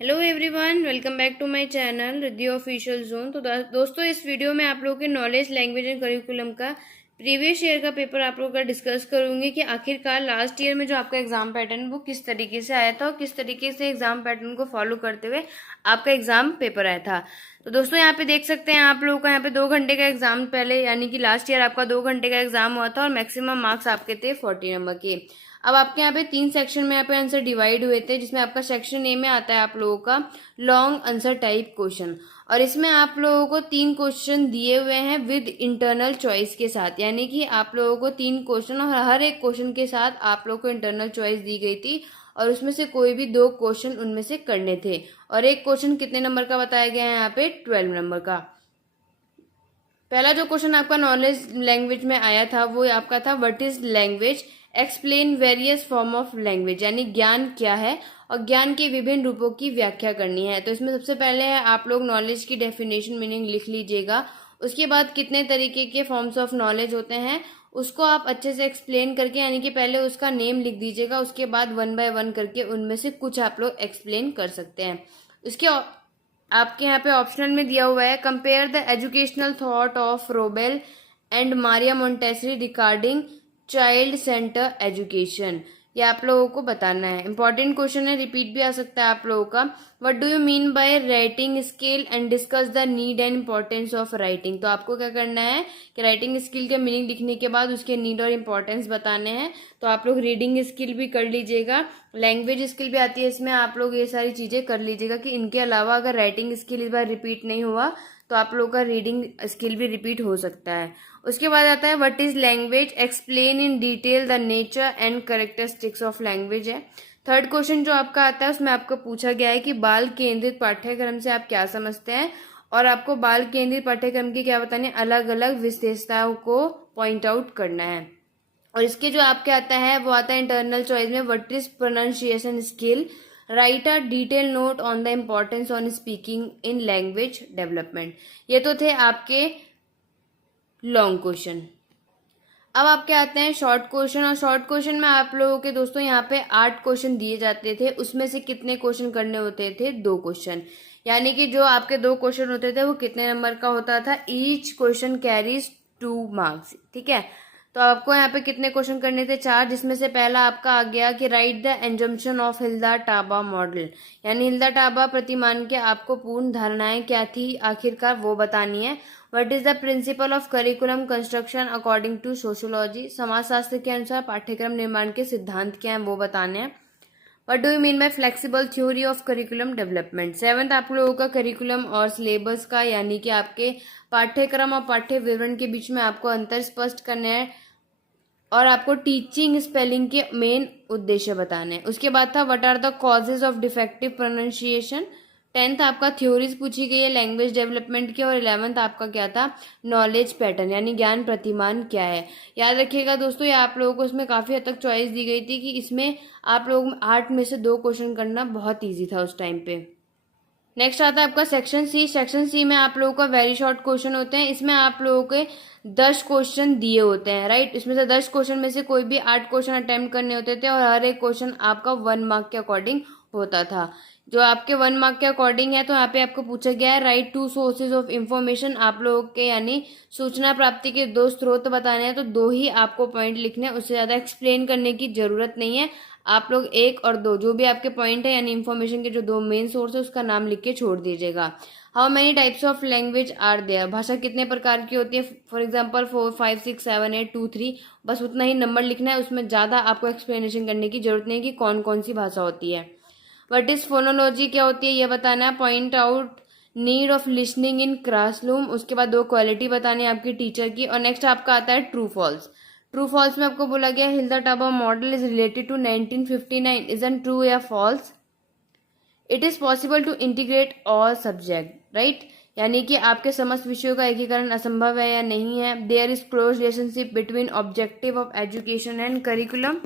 Hello everyone, welcome back to my channel Riddhi official zone. तो दोस्तों, इस वीडियो में आप लोगों के नॉलेज, लैंग्वेज एंड करिकुलम का प्रीवियस ईयर का पेपर आप लोगों का डिस्कस करूंगी कि आखिरकार लास्ट ईयर में जो आपका एग्जाम पैटर्न वो किस तरीके से आया था और किस तरीके से एग्जाम पैटर्न को फॉलो करते हुए आपका एग्जाम पेपर आया था। तो दोस्तों, यहाँ पे देख सकते हैं आप लोगों का यहाँ पे 2 घंटे का एग्जाम पहले, यानी कि लास्ट ईयर आपका 2 घंटे का एग्जाम हुआ था और मैक्सिमम मार्क्स आपके थे 40 नंबर के। अब आपके यहाँ पे 3 सेक्शन में यहाँ पे आंसर डिवाइड हुए थे, जिसमें आपका सेक्शन ए में आता है आप लोगों का लॉन्ग आंसर टाइप क्वेश्चन, और इसमें आप लोगों को 3 क्वेश्चन दिए हुए हैं विद इंटरनल चॉइस के साथ, यानी कि आप लोगों को 3 क्वेश्चन और हर एक क्वेश्चन के साथ आप लोगों को इंटरनल चॉइस दी गई थी और उसमें से कोई भी 2 क्वेश्चन उनमें से करने थे। और एक क्वेश्चन कितने नंबर का बताया गया है यहाँ पे 12 नंबर का। पहला जो क्वेश्चन आपका नॉलेज लैंग्वेज में आया था वो आपका था what is language, explain various form of language, यानी ज्ञान क्या है और ज्ञान के विभिन्न रूपों की व्याख्या करनी है। तो इसमें सबसे पहले है आप लोग नॉलेज की डेफिनेशन मीनिंग लिख लीजिएगा। उसके बाद कितने तरीके के फॉर्म्स ऑफ नॉलेज होते हैं उसको आप अच्छे से एक्सप्लेन करके, यानी कि पहले उसका नेम लिख दीजिएगा, उसके बाद 1 बाय 1 करके उनमें से कुछ आप लोग एक्सप्लेन कर सकते हैं। उसके आपके यहाँ पे ऑप्शनल में दिया हुआ है compare the educational thought of Froebel and Maria Montessori regarding child centre education. ये आप लोगों को बताना है। इंपॉर्टेंट क्वेश्चन है, रिपीट भी आ सकता है आप लोगों का। What do you mean by writing skill and discuss the need and importance of writing. तो आपको क्या करना है कि राइटिंग स्किल के मीनिंग लिखने के बाद उसके नीड और इम्पोर्टेंस बताने हैं। तो आप लोग रीडिंग स्किल भी कर लीजिएगा, लैंग्वेज स्किल भी आती है इसमें, आप लोग ये सारी चीजें कर लीजिएगा कि इनके अलावा अगर राइटिंग स्किल इस बार रिपीट नहीं हुआ तो आप लोगों का रीडिंग स्किल भी रिपीट हो सकता है। उसके बाद आता है what is language, explain in detail the nature and characteristics of language है। थर्ड क्वेश्चन जो आपका आता है उसमें आपको पूछा गया है कि बाल केंद्रित पाठ्यक्रम से आप क्या समझते हैं, और आपको बाल केंद्रित पाठ्यक्रम की क्या बताने, अलग अलग विशेषताओं को पॉइंट आउट करना है। और इसके जो आपके आता है वो आता है इंटरनल चॉइस में what is pronunciation skill, right a detail note on the importance on speaking in language development. ये तो थे आपके लॉन्ग क्वेश्चन। अब आपके आते हैं शॉर्ट क्वेश्चन, और शॉर्ट क्वेश्चन में आप लोगों के दोस्तों यहाँ पे 8 क्वेश्चन दिए जाते थे, उसमें से कितने क्वेश्चन करने होते थे 2 क्वेश्चन, यानी कि जो आपके 2 क्वेश्चन होते थे वो कितने नंबर का होता था, ईच क्वेश्चन कैरीज 2 मार्क्स। ठीक है, तो आपको यहाँ पे कितने क्वेश्चन करने थे 4, जिसमें से पहला आपका आ गया कि right the assumption of Hilda Taba model, यानी हिल्दा टाबा प्रतिमान के आपको पूर्ण धारणाएं क्या थी आखिरकार वो बतानी है। What is the principle of curriculum construction according to sociology, समाजशास्त्र के अनुसार पाठ्यक्रम निर्माण के सिद्धांत क्या हैं वो बताने हैं। What do you mean by flexible theory of curriculum development. 7th आप लोगों का करिकुलम और सिलेबस का, यानी कि आपके पाठ्यक्रम और पाठ्य विवरण के बीच में आपको अंतर स्पष्ट करना है और आपको टीचिंग स्पेलिंग के मेन उद्देश्य बताने हैं। उसके बाद था what are the causes of defective pronunciation. 10th आपका थ्योरीज पूछी गई है लैंग्वेज डेवलपमेंट की, और 11th आपका क्या था, नॉलेज पैटर्न, यानी ज्ञान प्रतिमान क्या है। याद रखिएगा दोस्तों, ये आप लोगों को इसमें काफी हद तक चॉइस दी गई थी कि इसमें आप लोग 8 में से 2 क्वेश्चन करना बहुत ईजी था उस टाइम पे। नेक्स्ट आता है आपका सेक्शन सी। सेक्शन सी में आप लोगों का वेरी शॉर्ट क्वेश्चन होते हैं, इसमें आप लोगों के 10 क्वेश्चन दिए होते हैं, राइट। इसमें से 10 क्वेश्चन में से कोई भी 8 क्वेश्चन अटेम्प्ट करने होते थे और हर एक क्वेश्चन आपका 1 मार्क के अकॉर्डिंग होता था। जो आपके 1 मार्क के अकॉर्डिंग है, तो यहाँ पे आपको पूछा गया है राइट 2 सोर्सेज ऑफ इंफॉर्मेशन, आप लोगों के यानी सूचना प्राप्ति के 2 स्रोत बताने हैं, तो 2 ही आपको पॉइंट लिखने हैं, उससे ज्यादा एक्सप्लेन करने की जरूरत नहीं है। आप लोग 1 और 2 जो भी आपके पॉइंट है यानी इन्फॉर्मेशन के जो 2 मेन सोर्स है उसका नाम लिख के छोड़ दीजिएगा। How many types of language are there, भाषा कितने प्रकार की होती है, फॉर एग्जाम्पल 4 5 6 7 8 2 3, बस उतना ही नंबर लिखना है, उसमें ज्यादा आपको एक्सप्लेनेशन करने की जरूरत नहीं है कि कौन कौन सी भाषा होती है। व्हाट इज फोनोलॉजी, क्या होती है ये बताना है। Point out need of listening in classroom, उसके बाद 2 क्वालिटी बतानी है आपकी टीचर की। और नेक्स्ट आपका आता है ट्रू फॉल्स। ट्रू फॉल्स में आपको बोला गया Hilda Taba model is related to 1959, isn't true या false. It is possible to integrate all subject, right, यानी कि आपके समस्त विषयों का एकीकरण असंभव है या नहीं है। There is close relationship between objective of education and curriculum.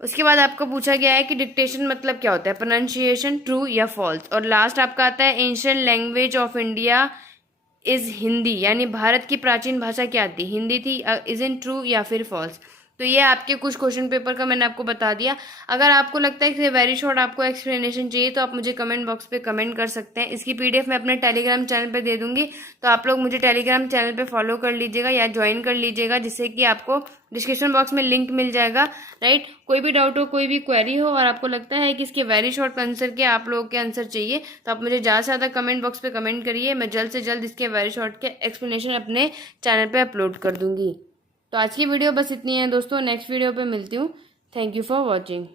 उसके बाद आपको पूछा गया है कि डिक्टेशन मतलब क्या होता है, प्रोनाउंसिएशन, ट्रू या फॉल्स। और लास्ट आपका आता है ancient language of India is Hindi, यानी भारत की प्राचीन भाषा क्या थी, हिंदी थी, इज इन ट्रू या फिर फॉल्स। तो ये आपके कुछ क्वेश्चन पेपर का मैंने आपको बता दिया। अगर आपको लगता है कि वेरी शॉर्ट आपको एक्सप्लेनेशन चाहिए तो आप मुझे कमेंट बॉक्स पे कमेंट कर सकते हैं। इसकी पीडीएफ मैं अपने टेलीग्राम चैनल पे दे दूंगी, तो आप लोग मुझे टेलीग्राम चैनल पे फॉलो कर लीजिएगा या ज्वाइन कर लीजिएगा, जिससे कि आपको डिस्क्रिप्शन बॉक्स में लिंक मिल जाएगा, राइट। कोई भी डाउट हो, कोई भी क्वेरी हो और आपको लगता है कि इसके वेरी शॉर्ट आंसर के आप लोगों के आंसर चाहिए, तो आप मुझे ज़्यादा से ज़्यादा कमेंट बॉक्स पे कमेंट करिए। मैं जल्द से जल्द इसके वेरी शॉर्ट के एक्सप्लेनेशन अपने चैनल पे अपलोड कर दूंगी। तो आज की वीडियो बस इतनी है दोस्तों, नेक्स्ट वीडियो पे मिलती हूँ। Thank you for watching.